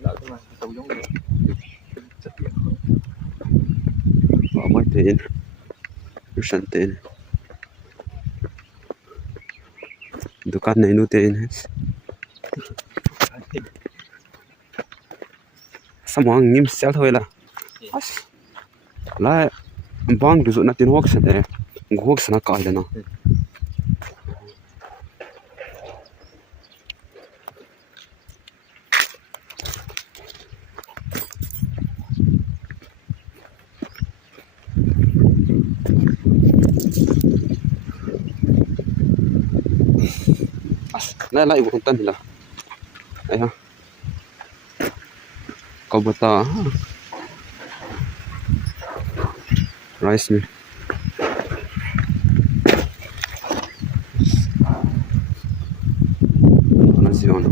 đợi cái này tàu giống vậy chất điện bỏ mấy tiền sẵn tiền dukan này nu tiền sao mà nghiêm xéo thôi là bang được na tiền hoax này hoax na cái đó nó lại một con tân là đây ha có bột tàu rice mill nó gì vậy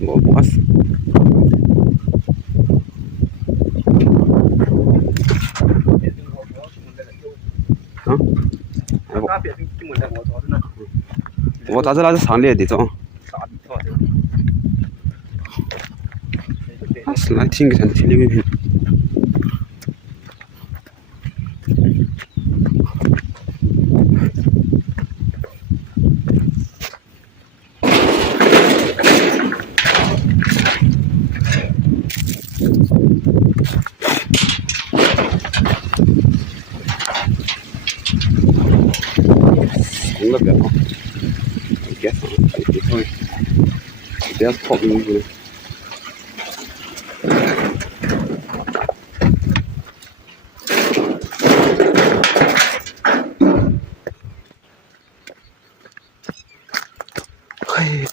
gỗ bát我咋子那是上来的种？是来听个啥？听那个。那边啊，别上，别上，别跑进去。嘿。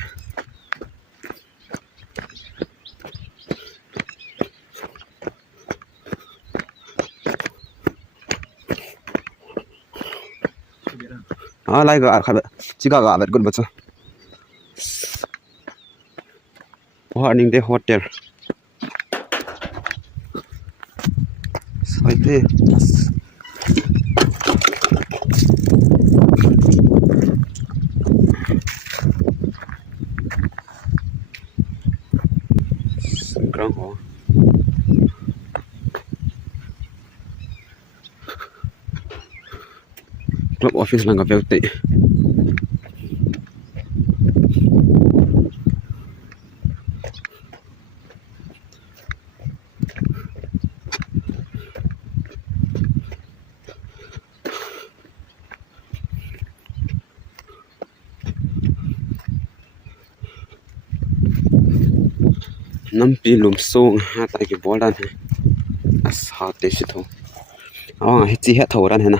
啊，来个还不，几个阿不不错。Warning the hotel. So itu. Sekarang oh. Club office lang ka pwede. Năm pi lùm sông ha tại cái bó đan này, sao để xịt thầu, hết chi hết thầu đan này nè.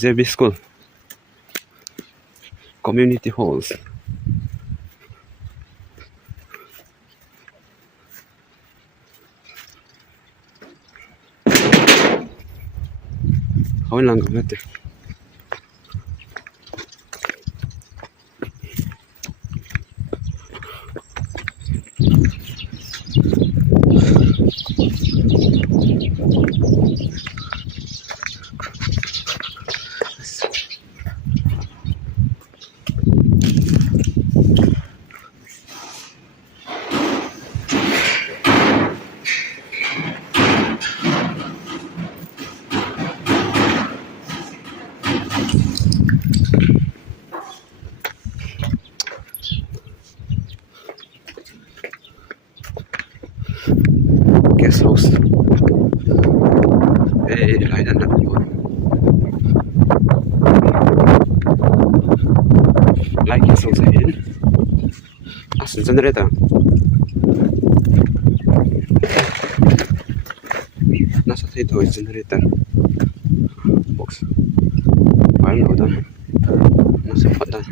JB School Community Halls. How long is it? Guest house. Hey, lại đánh đập luôn. Lại guest house này. Aslında generator. Nasıl? Ito ay generator. Box. Paano dan? Nasa padan.